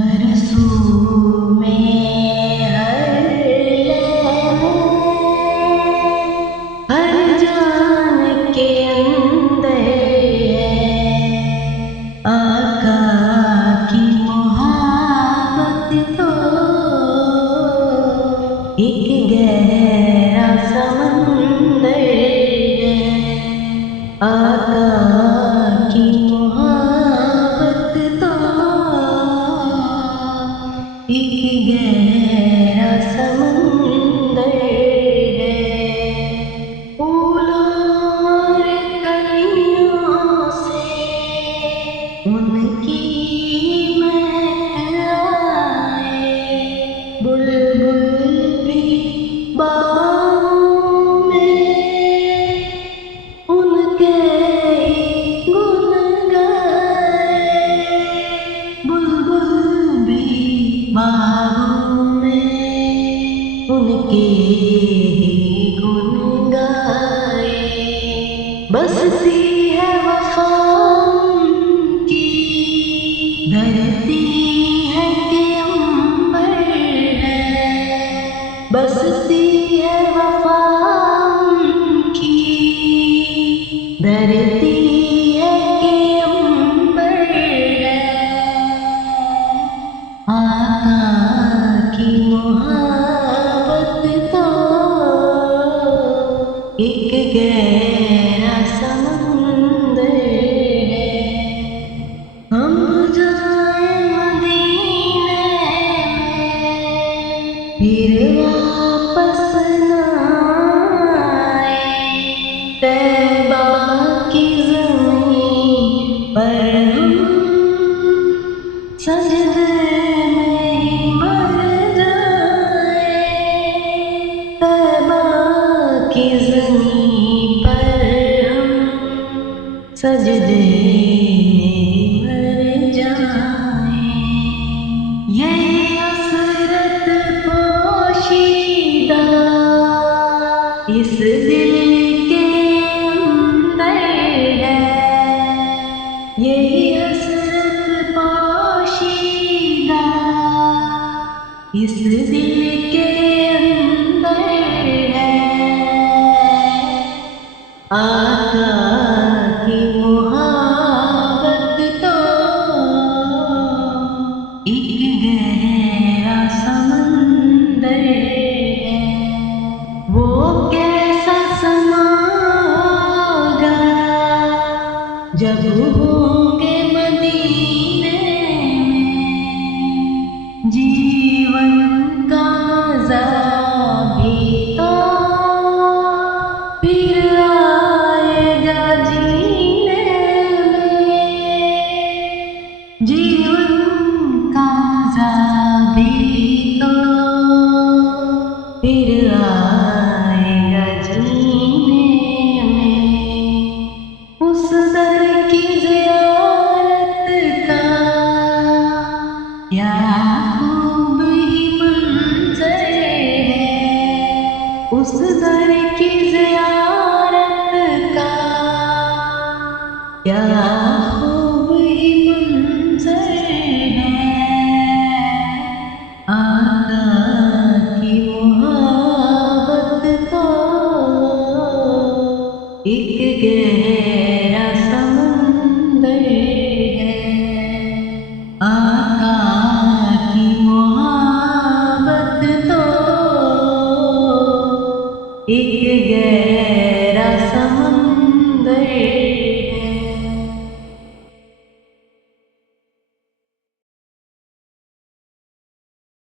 हर सू में हर लम्हे हर जान के अंदर है आका की मोहब्बत तो एक गहरा समंदर है आका की मोहब्बत तो एक गहरा समंदर है। फूलों और कलियों से उनकी महक आए, बुलबुल भी बाहों में उनके ही गुन गाए, बुलबुल भी बाहों में उनके ही गुन गाए। बसती है वफा उनकी, धरती है कि अंबर है, बसती है वफा उनकी, धरती है कि अंबर है आका की मोहब्बत तो एक गहरा समंदर है। हम जाए मदीने में फिर वापस न आए, तैबा की ज़मीं पर हम सजदे में ही मर जाए, तैबा की ज़मीं पर हम सजदे में मर जाए। ये हसरत पोशीदा इस दिल के अंदर है, यही हसरत पोशीदा इस दिल के अंदर है आका की मोहब्बत तो एक गहरा समंदर है। वो कैसा समा होगा जब होंगे मदीने में, जीवन का मज़ा भी तो फिर आएगा जीने में, जीवन का मज़ा भी तो फिर आएगा जीने में। उस दर की ज़ियारत का क्या खूब ही मंज़र है, उस दर की ज़ियारत का क्या खूब ही मंज़र है आका की मोहब्बत तो एक गहरा समंदर है आका की मोहब्बत तो एक गहरा